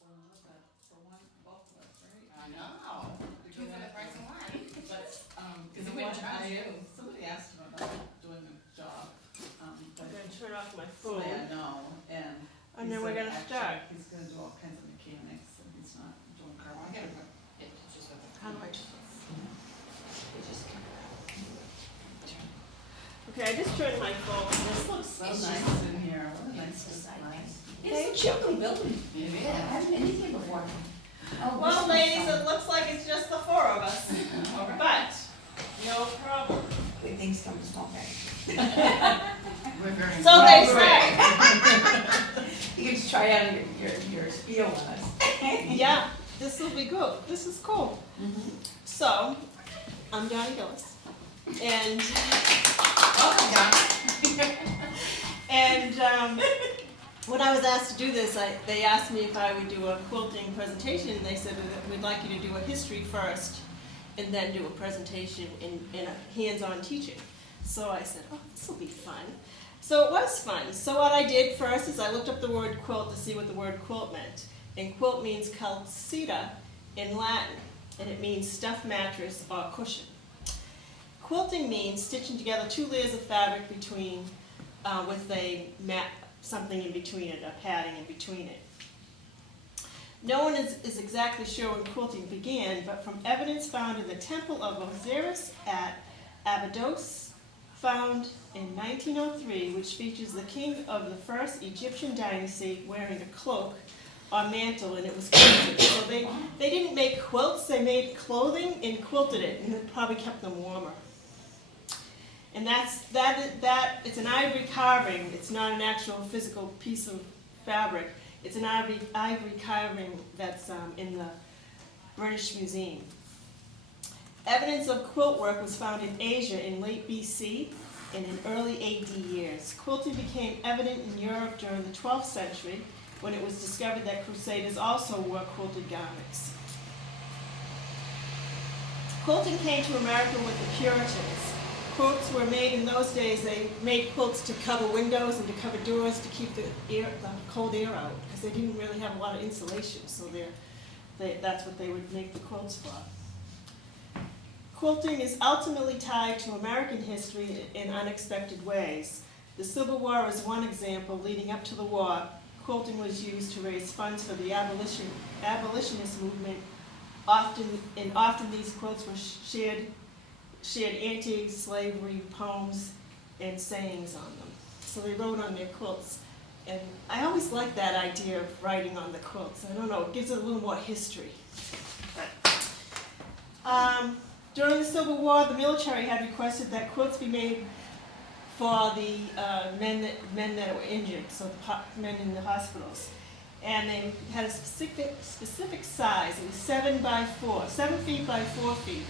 for one, both of us, right? I know. Two for the price of one. But, Because it wouldn't charge you. somebody asked him about doing the job. I'm But gonna turn off my phone. yeah, no, and. And he then we're said gonna actually start. He's gonna do all kinds of mechanics, and he's not doing Oh, I gotta carpentry. put it just with the. How do I do this? It just come Okay, I just turned my phone. This looks so It's nice just- in here, what a nice It's just like design. It's a children building. It is. I haven't been in here before. Oh, Well, this ladies, is it looks like it's just the four of us, all right. but no problem. Good things come to small packages. We're very. So they say. You can just try out your spiel on us. Yeah, this will be good. This is cool. So, I'm Donnie Gillis, and Welcome, Don. and when I was asked to do this, they asked me if I would do a quilting presentation, and they said that we'd like you to do a history first, and then do a presentation in a hands-on teaching. So I said, oh, this will be fun. So it was fun. So what I did first is I looked up the word quilt to see what the word quilt meant. And quilt means calcita in Latin, and it means stuffed mattress or cushion. Quilting means stitching together two layers of fabric between, with a something in between it, a padding in between it. No one is exactly sure when quilting began, but from evidence found in the Temple of Osiris at Abydos, found in 1903, which features the king of the first Egyptian dynasty wearing a cloak or mantle, and it was quilted. So they didn't make quilts, they made clothing and quilted it, and it probably kept them warmer. And it's an ivory carving. It's not an actual physical piece of fabric. It's an ivory carving that's in the British Museum. Evidence of quilt work was found in Asia in late BC and in early AD years. Quilting became evident in Europe during the 12th century when it was discovered that Crusaders also wore quilted garments. Quilting came to America with the Puritans. Quilts were made in those days. They made quilts to cover windows and to cover doors to keep the cold air out, because they didn't really have a lot of insulation, so that's what they would make the quilts for. Quilting is ultimately tied to American history in unexpected ways. The Civil War is one example. Leading up to the war, quilting was used to raise funds for the abolitionist movement. Often these quilts were shared anti-slavery poems and sayings on them. So they wrote on their quilts. And I always like that idea of writing on the quilts. I don't know, it gives it a little more history. During the Civil War, the military had requested that quilts be made for the men that were injured, so the men in the hospitals. And they had a specific size. It was 7 feet by 4 feet.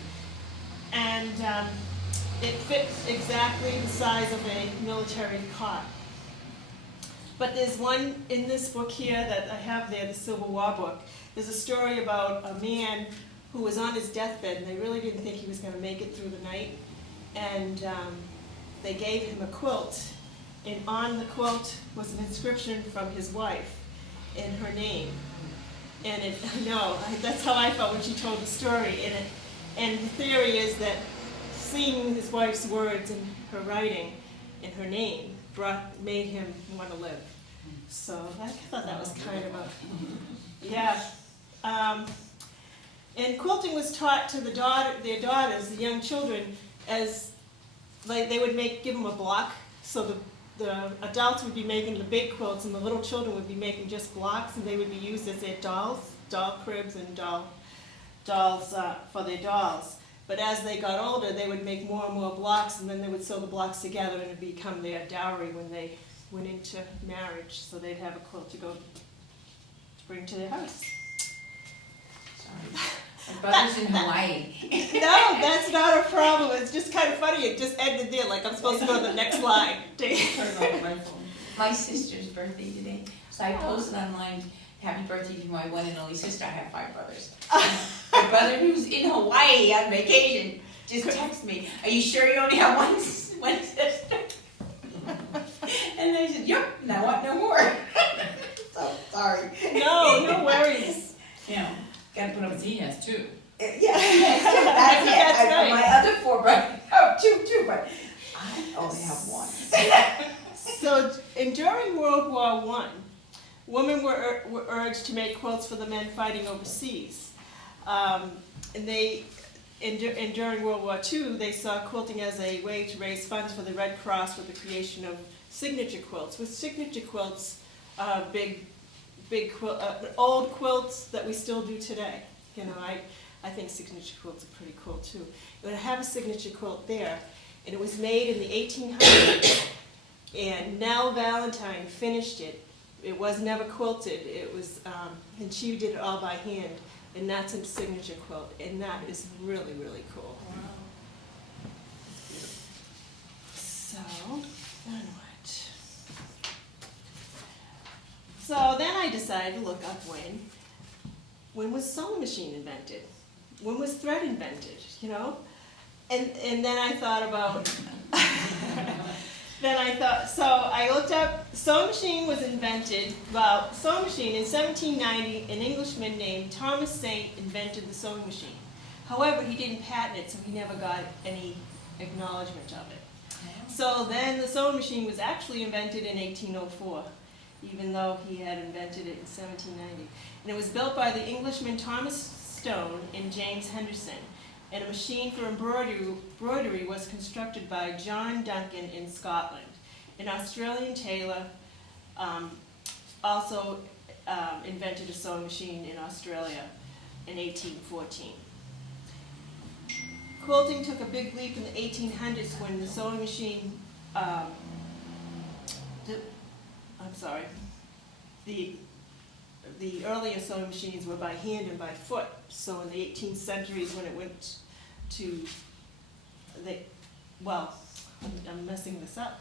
And it fit exactly the size of a military cot. But there's one in this book here that I have there, the Civil War book. There's a story about a man who was on his deathbed, and they really didn't think he was going to make it through the night. And they gave him a quilt, and on the quilt was an inscription from his wife in her name. And that's how I felt when she told the story. And the theory is that seeing his wife's words and her writing and her name made him want to live. So I thought that was kind of yeah. And quilting was taught to their daughters, the young children, as they would give them a block. So the adults would be making the big quilts, and the little children would be making just blocks, and they would be used as their doll cribs and dolls for their dolls. But as they got older, they would make more and more blocks, and then they would sew the blocks together, and it would become their dowry when they went into marriage. So they'd have a quilt to bring to their house. Sorry. My brother's in Hawaii. No, that's not a problem. It's just kind of funny. It just ended there, like I'm supposed to go to the next line. Turn off my phone. My sister's birthday today, so I posted online, happy birthday to my one and only sister. I have 5 brothers. My brother, who's in Hawaii on vacation, just texted me, are you sure you only have one sister? And I said, yep, and I want no more. So sorry. No worries. Yeah, gotta put up with he has two. Yeah, that's it. That's right. My other 4 brothers, two, but I only have one. So, during World War I, women were urged to make quilts for the men fighting overseas. And during World War II, they saw quilting as a way to raise funds for the Red Cross with the creation of signature quilts. With signature quilts, old quilts that we still do today. You know, I think signature quilts are pretty cool too. But I have a signature quilt there, and it was made in the 1800s. And Nell Valentine finished it. It was never quilted. It was, and she did it all by hand. And that's a signature quilt, and that is really, really cool. Wow. So, then what? So then I decided to look up when was sewing machine invented? When was thread invented, you know? And then I thought about, so I looked up, sewing machine was invented, sewing machine in 1790, an Englishman named Thomas Saint invented the sewing machine. However, he didn't patent it, so he never got any acknowledgement of it. So then the sewing machine was actually invented in 1804, even though he had invented it in 1790. And it was built by the Englishman Thomas Stone and James Henderson. And a machine for embroidery was constructed by John Duncan in Scotland. An Australian tailor also invented a sewing machine in Australia in 1814. Quilting took a big leap in the 1800s when the sewing machine, the earlier sewing machines were by hand and by foot. So in the 18th centuries when it went to, I'm messing this up.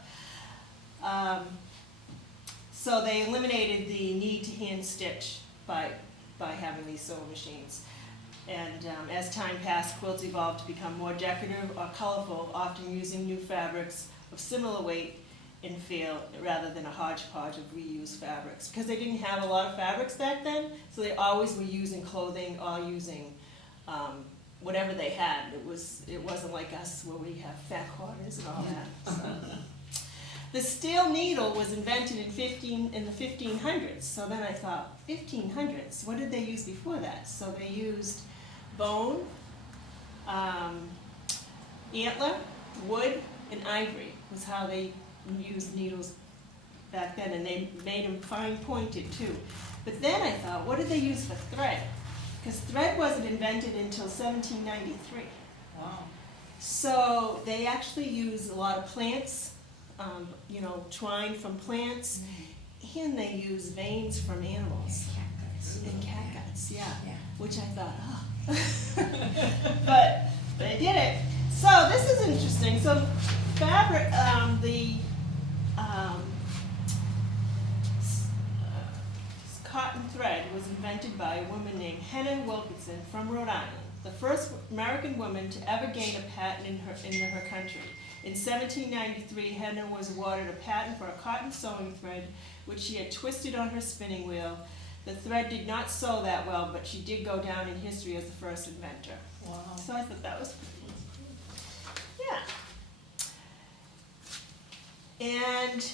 So they eliminated the need to hand stitch by having these sewing machines. And as time passed, quilts evolved to become more decorative or colorful, often using new fabrics of similar weight and feel rather than a hodgepodge of reused fabrics. Because they didn't have a lot of fabrics back then, so they always were using clothing or using whatever they had. It wasn't like us where we have fat quarters and all that. So. The steel needle was invented in the 1500s. So then I thought, 1500s, what did they use before that? So they used bone, antler, wood, and ivory was how they used needles back then, and they made them fine pointed too. But then I thought, what did they use for thread? Because thread wasn't invented until 1793. Wow. So they actually used a lot of plants, twine from plants, and they used veins from animals. And catguts, yeah. Which I thought, but they did it. So this is interesting. So fabric, cotton thread was invented by a woman named Henna Wilkinson from Rhode Island, the first American woman to ever gain a patent in her country. In 1793, Henna was awarded a patent for a cotton sewing thread, which she had twisted on her spinning wheel. The thread did not sew that well, but she did go down in history as the first inventor. Wow. So I thought that was pretty cool. Yeah. And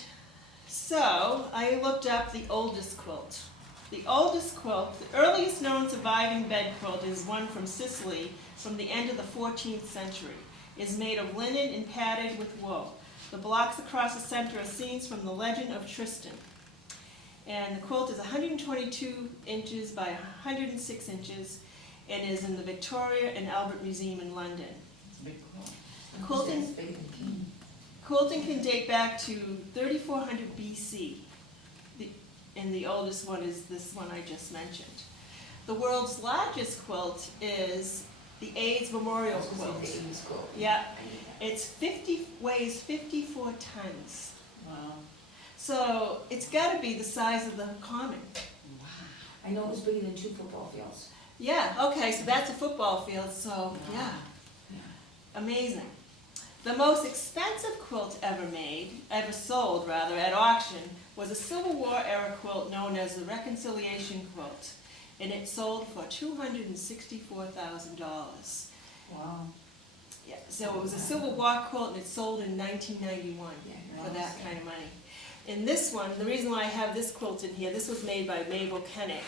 so I looked up the oldest quilt. The oldest quilt, the earliest known surviving bed quilt, is one from Sicily from the end of the 14th century. It is made of linen and padded with wool. The blocks across the center are scenes from the Legend of Tristan. And the quilt is 122 inches by 106 inches and is in the Victoria and Albert Museum in London. It's a big quilt. Quilting can date back to 3400 BC, and the oldest one is this one I just mentioned. The world's largest quilt is the AIDS Memorial Quilt. Yeah, weighs 54 tons. Wow. So it's got to be the size of the common. Wow. I know it was bigger than 2 football fields. Yeah, okay, so that's a football field, so yeah. Amazing. The most expensive quilt ever sold at auction, was a Civil War era quilt known as the Reconciliation Quilt. and it sold for $264,000. Wow. Yeah, so it was a Civil War quilt, and it sold in 1991 Yeah, for that kind of money. And this one, the reason why I have this quilt in here, this was made by Mabel Kennick,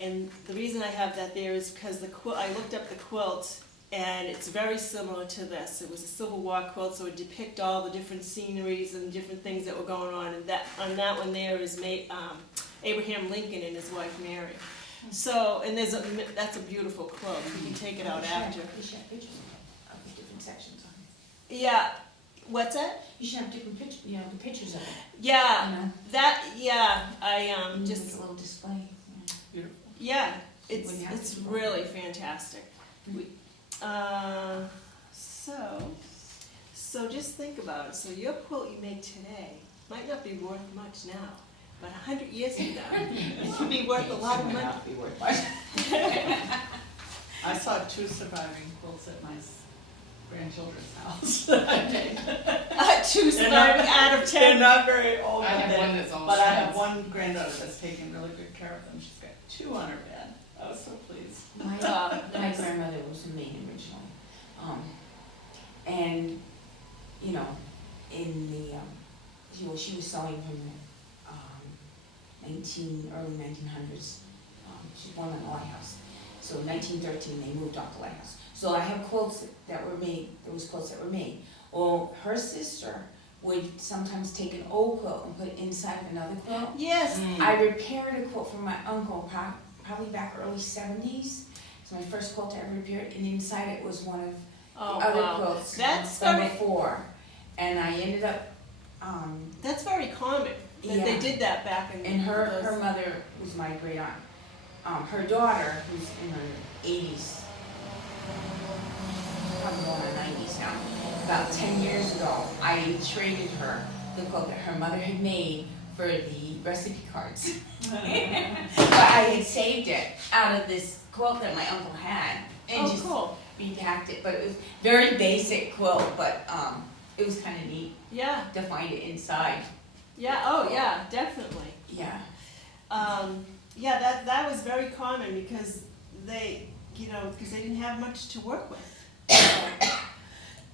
and the reason I have that there is because I looked up the quilt, and it's very similar to this. It was a Civil War quilt, so it depicted all the different sceneries and different things that were going on. And on that one there is Abraham Lincoln and his wife Mary. So, and that's a beautiful quilt. You can take it out after. You should have pictures of the different sections on it. Yeah. What's that? You should have different pictures, the pictures of it. Yeah. You know? I Just just a little display. Beautiful. yeah. It's Wouldn't have to be really fantastic. So just think about it. So your quilt you make today might not be worth much now, but 100 years from now, it could be worth a lot of money. Not be worth much. I saw 2 surviving quilts at my grandchildren's house that I made. 2 surviving out of They're 10. not very old, I have but one that's all I have shreds. one granddaughter that's taking really good care of them. She's got 2 on her bed. I was so pleased. My grandmother was in Maine originally. And, you know, in the, she was sewing from the early 1900s. She was born in the lighthouse. So in 1913, they moved off the lighthouse. So I have quilts that were made, there was quilts that were made. Well, her sister would sometimes take an old quilt and put it inside of another quilt. Yes. I repaired a quilt from my uncle, probably back early 70s. It's my first quilt I ever repaired, and inside it was one of Oh, the other wow. quilts That's from very, before. And I ended up, that's very common that they Yeah. did that back in and her those. mother was my great aunt. Her daughter, who's in her 80s, probably going on 90s now, about 10 years ago, I traded her the quilt that her mother had made for the recipe cards. But I had saved it out of this quilt that my uncle had, and just cool. repacked it. But it was very basic quilt, but it was kind of neat Yeah. to find it inside. Yeah. Oh, yeah. Definitely. Yeah. Yeah. That was very common because they didn't have much to work with.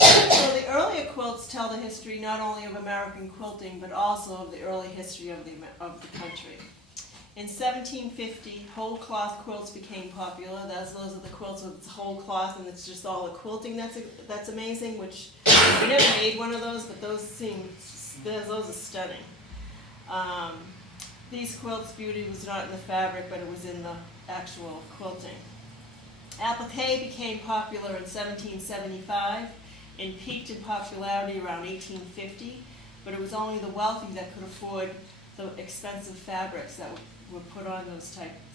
So the earlier quilts tell the history not only of American quilting, but also of the early history of the country. In 1750, whole cloth quilts became popular. Those are the quilts with whole cloth, and it's just all the quilting that's amazing. Which we never made one of those, but those are stunning. These quilts' beauty was not in the fabric, but it was in the actual quilting. Applique became popular in 1775 and peaked in popularity around 1850, but it was only the wealthy that could afford the expensive fabrics that were put on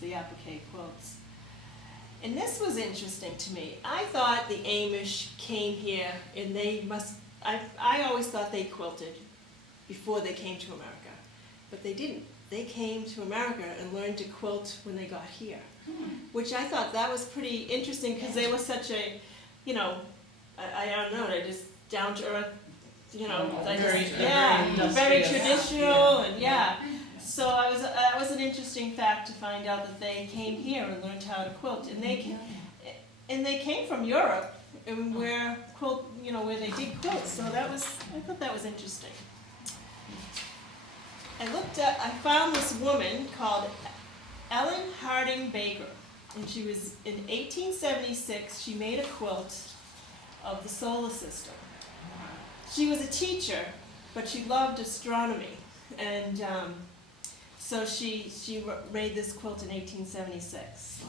the applique quilts. And this was interesting to me. I thought the Amish came here and I always thought they quilted before they came to America, but they didn't. They came to America and learned to quilt when they got here, which I thought that was pretty interesting because they were such a, I don't know, they're just down to earth, very traditional, and yeah. So that was an interesting fact to find out that they came here and learned how to quilt, and they came from Europe, and where they did quilts. So I thought that was interesting. I found this woman called Ellen Harding Baker, and she was in 1876. She made a quilt of the solar system. She was a teacher, but she loved astronomy, and so she made this quilt in 1876.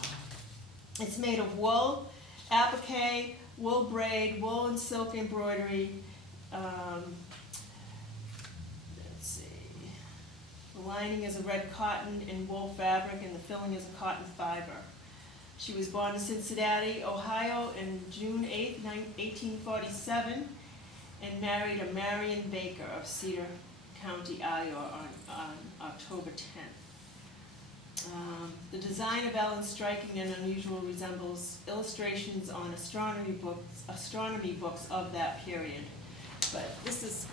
It's made of wool, applique, wool braid, wool and silk embroidery. The lining is a red cotton and wool fabric, and the filling is a cotton fiber. She was born in Cincinnati, Ohio, in June 8, 1847, and married a Marion Baker of Cedar County, Iowa, on October 10th. The design of Ellen's striking and unusual resembles illustrations on astronomy books of that period. But this is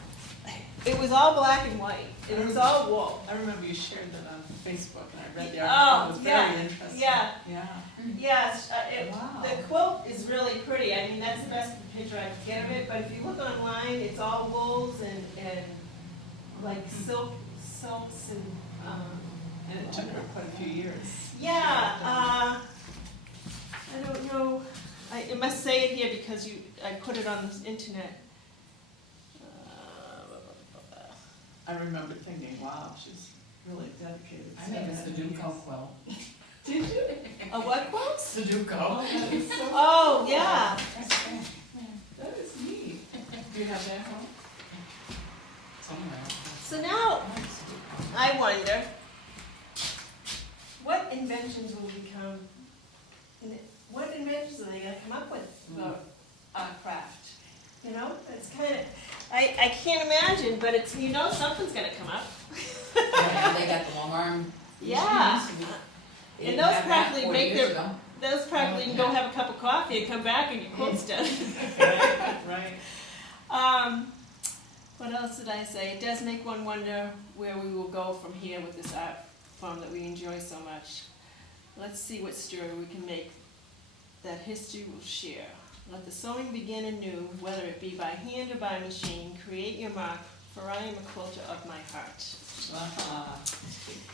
it was all black and white, and it was all wool. I remember you shared that on Facebook, and I read the Oh, article, it was yeah, very interesting. yeah. Yeah. Yes, Wow. the quilt is really pretty. I mean, that's the best picture I could get of it, but if you look online, it's all wools and like silks and, And it took her quite a few years. yeah, I don't know, I must say it here because I put it on the internet. I remember thinking, wow, she's really dedicated. I made a Sudoku quilt. Did you? A what quilt? Sudoku. Oh, that is so. Oh, yeah. That is neat. Do you have that home? Somewhere. So now, I wonder, what inventions will become, what inventions are they gonna come up with for our craft? You know, it's kind of, I can't imagine, but it's, you know, something's gonna come up. Yeah, they got the long arm. Yeah. machines. They And didn't those have that practically 40 make years their, ago. those practically can go have a cup of coffee and come back and your quilt's done. Right. What else did I say? It does make one wonder where we will go from here with this art form that we enjoy so much. Let's see what story we can make that history will share. Let the sewing begin anew, whether it be by hand or by machine. Create your mark, for I am a quilter of my heart.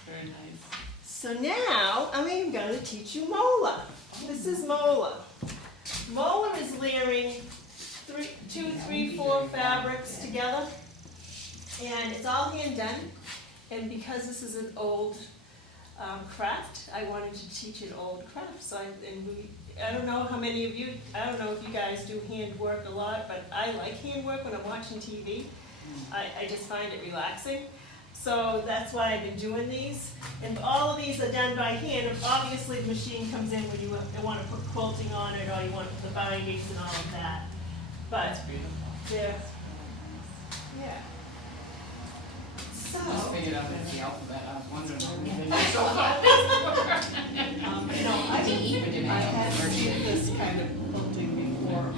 Very nice. So now, I'm even going to teach you Mola. This is Mola. Mola is layering 2, 3, 4 fabrics together, and it's all hand done. And because this is an old craft, I wanted to teach an old craft. So I don't know how many of you, I don't know if you guys do hand work a lot, but I like hand work when I'm watching TV. I just find it relaxing. So that's why I've been doing these. And all of these are done by hand. Obviously, the machine comes in when you want to put quilting on it, or you want the bindings and all of that. But That's beautiful. yeah, Really yeah. I just So, figured out that's the alphabet. I was wondering how many they nice. so far. You know, I had seen this kind of quilting before.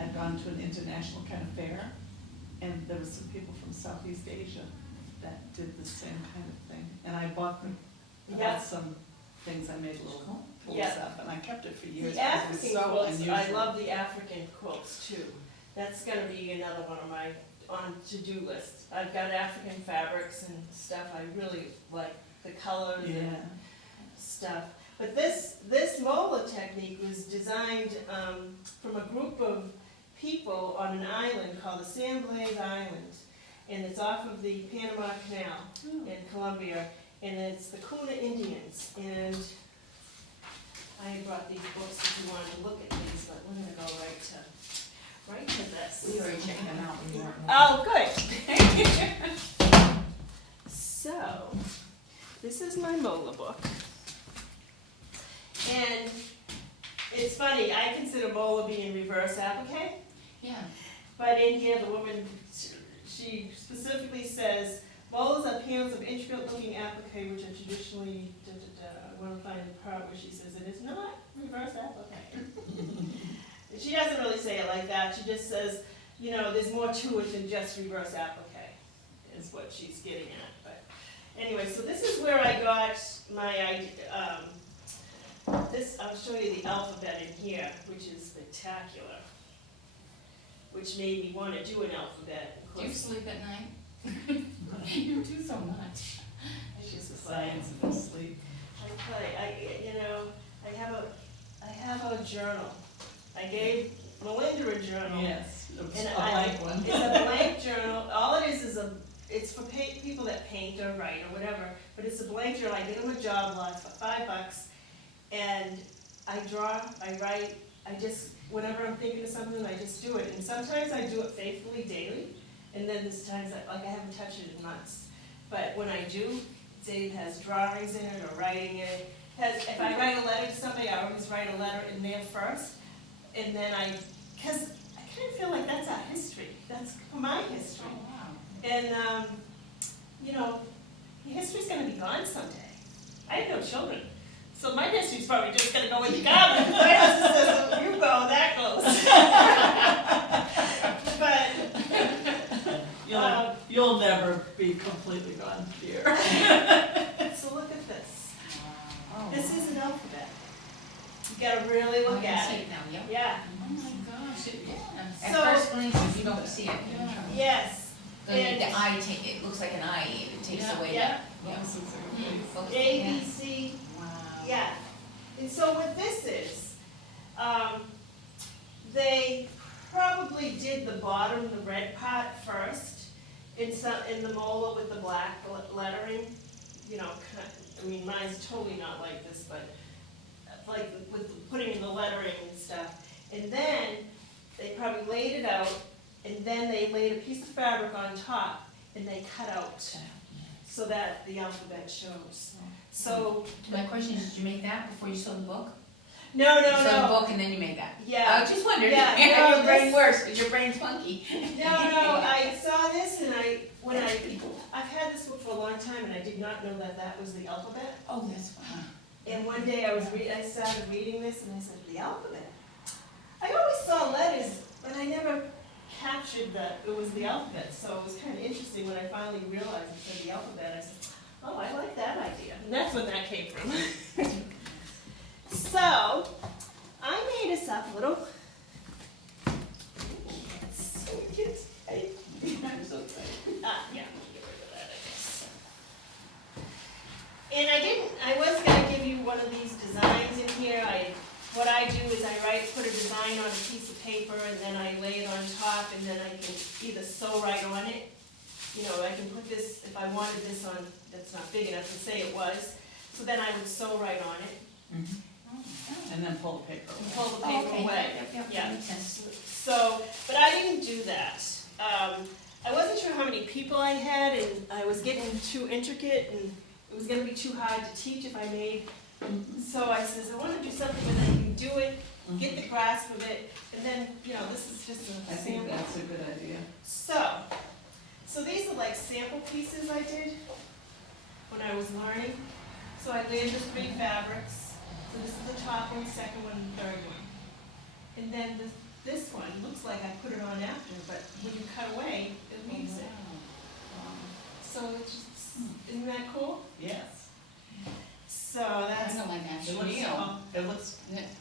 I'd gone to an international kind of fair, and there was some people from Southeast Asia that did the same kind of thing. And I bought them, I Yeah. bought some things, I made little quilts Yeah. up, and I kept it for years the because it African was so quilts, unusual. I love the African quilts too. That's gonna be another one of my to-do lists. I've got African fabrics and stuff. I really like the colors and Yeah. stuff. But this Mola technique was designed from a group of people on an island called the San Blas Island, and it's off of the Panama Canal in Colombia, and it's the Kuna Indians. And I brought these books if you wanted to look at these, but we're gonna go right to this. We already checked them out. We weren't. Oh, good. So, this is my Mola book. And it's funny, I consider Mola being reverse applique, Yeah. but in here the woman, she specifically says, Molas are panels of intricate looking applique which are traditionally, I want to find the part where she says it is not reverse applique. She doesn't really say it like that, she just says, you know, there's more to it than just reverse applique, is what she's getting at. But anyway, so this is where I got my idea. This, I'll show you the alphabet in here, which is spectacular, which made me want to do an alphabet. Of Do you course, sleep at night? You do so much. I She's just the play. science of sleep. I have a journal. I gave Melinda a journal. Yes, it was And a blank It's one. a blank journal. All it is it's for people that paint or write or whatever, but it's a blank journal. I give them a job lot for $5, and I draw, I write, whenever I'm thinking of something, I just do it. And sometimes I do it faithfully daily, and then there's times I haven't touched it in months. But when I do, it has drawings in it or writing in it. If I write a letter to somebody, I always write a letter in there first, and then because I kind of feel like that's our history. That's my history. Oh, wow. And, you know, history's gonna be gone someday. I have no children, so my history's probably just gonna go in the garbage. My husband says, "Oh, you go, that goes." But, be completely gone here. So look at this. Oh. This is an alphabet. You gotta really Oh, look I can at see it. it now, yep. Yeah, Oh my gosh, So- at first glance, you don't see it. yes. The eye, it looks like an eye, it takes Yeah. away Yeah. that. Yeah. This is a good place. Focus, A, yeah. B, C, Wow. yeah. And so what this is, they probably did the bottom, the red part first, in the mola with the black lettering, you know, I mean, mine's totally not like this, but like with putting in the lettering and stuff. And then they probably laid it out, and then they laid a piece of fabric on top, and they cut out so that the alphabet shows. So, My question is, did you make that before you saw the book? no, You saw the no, book and then you made that? yeah. I just wondered, Yeah, no, your brain this- works, because your brain's funky. No, I saw this and I've had this book for a long time and I did not know that that was the alphabet. Oh, that's fine. And one day I started reading this and I said, the alphabet? I always saw letters, but I never captured that it was the alphabet. So it was kind of interesting when I finally realized it said the alphabet. I said, oh, I like that idea. And that's when that came from. So, I made us up little. So cute. I'm so excited. Yeah, get rid of that, I guess. And I was gonna give you one of these designs in here. What I do is I put a design on a piece of paper and then I lay it on top and then I can either sew right on it. You know, I can put this, if I wanted this on, that's not big enough to say it was, so then I would sew right on it And then pull the paper and away. pull the Oh, paper okay. away. Yep, Yeah. that makes sense. So, but I didn't do that. I wasn't sure how many people I had, and I was getting too intricate, and it was gonna be too hard to teach if I made. So I says, I wanna do something where I can do it, get the grasp of it, and then, you know, this is just a I think sample. that's a good idea. So these are like sample pieces I did when I was learning. So I laid the 3 fabrics. So this is the top one, second one, and third one. And then this one looks like I put it on after, but when you cut away, it leaves it. So it's just, isn't that cool? Yes. So that's, Kind of like It actual looks, deal. it looks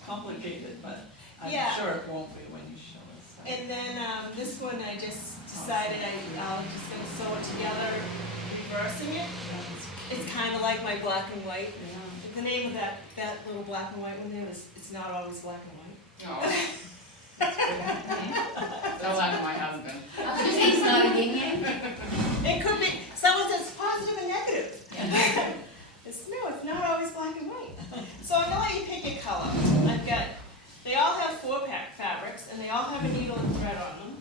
complicated, but I'm Yeah. sure it won't be when you show us. and then this one I just decided I'll just gonna sew it together, reversing it. It's kind of like my black and white. The name of that little black and white one there is, it's not always black and white. Oh. Tell that to my husband. I was gonna say it's not a yin yang. It could be, someone says positive and negative. No, it's not always black and white. So I'm gonna let you pick your color. They all have 4 fabrics, and they all have a needle and thread on them.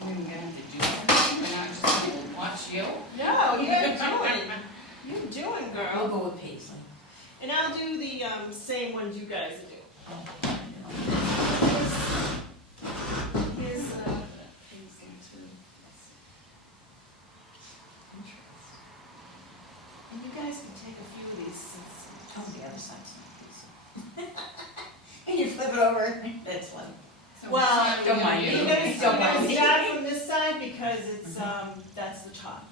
We're gonna have to do something, we're not just gonna watch you. No, you're doing, We'll girl. go with Paisley. And I'll do the same ones you guys do. Here's and you guys can take a few of these since. Oh, the other side's not Paisley. And you flip it over, that's fun. So Well, it's not don't gonna mind be me. You're you. gonna, Don't you're mind gonna me. start from this side because it's, that's the top.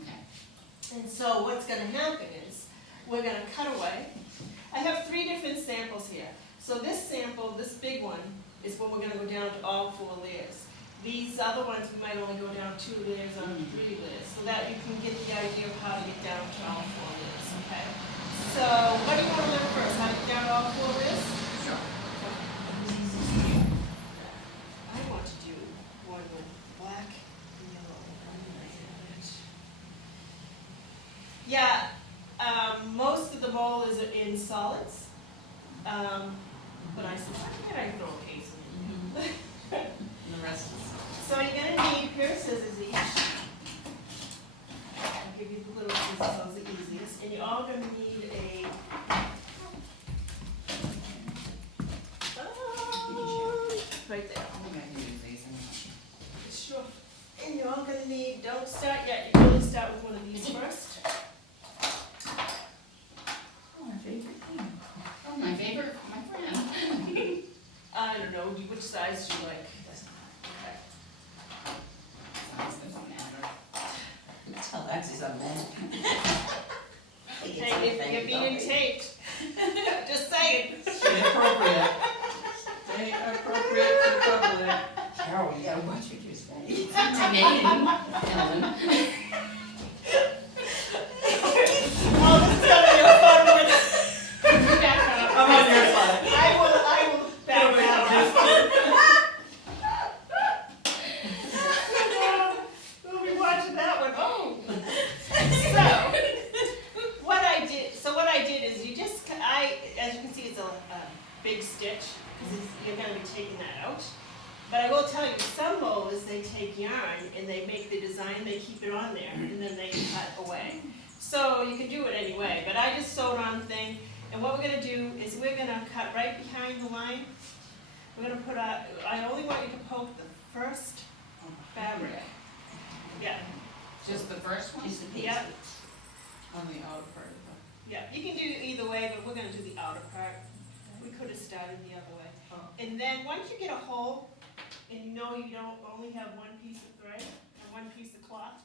Okay. And so what's gonna happen is, we're gonna cut away. I have 3 different samples here. So this sample, this big one, is when we're gonna go down to all 4 layers. These other ones, we might only go down 2 layers or 3 layers, so that you can get the idea of how to get down to all 4 layers, okay? So, what do you wanna learn first, how to get down to all 4 layers? Sure. I want to do one with black and yellow. Yeah, most of the mold is in solids, but I said, why can't I throw a case in it? And the rest is. So you're gonna need a pair of scissors each. I'll give you the little scissors, those are the easiest, and you're all gonna need a. Right there. I think I can use these anyway. Sure. And you're all gonna need, don't start yet, you really start with one of these first. Oh, my favorite thing. Oh, my favorite, my friend. I don't know, which size do you like? Doesn't Size doesn't matter. Hey, something. you're being taped. Just saying. Stay appropriate. Stay appropriate to the public. Carol, you gotta watch what you're saying. Name, Ellen. Oh, this is gonna be a fun one. Back up. I'm on your side. I will back that up. We'll be watching that one. Oh. So what I did is as you can see, it's a big stitch because you're going to be taking that out. But I will tell you, some mowers, they take yarn and they make the design, they keep it on there, and then they cut away. So you can do it anyway, but I just sewed on the thing. And what we're going to do is we're going to cut right behind the line. We're going to put I only want you to poke the first fabric. Yeah, Just the first one? Just the piece. yeah, On the outer part of yeah. You can do either way, but we're going to do the outer part. We could have started the other way. Oh. And then once you get a hole, and you know you don't only have one piece of thread and one piece of cloth,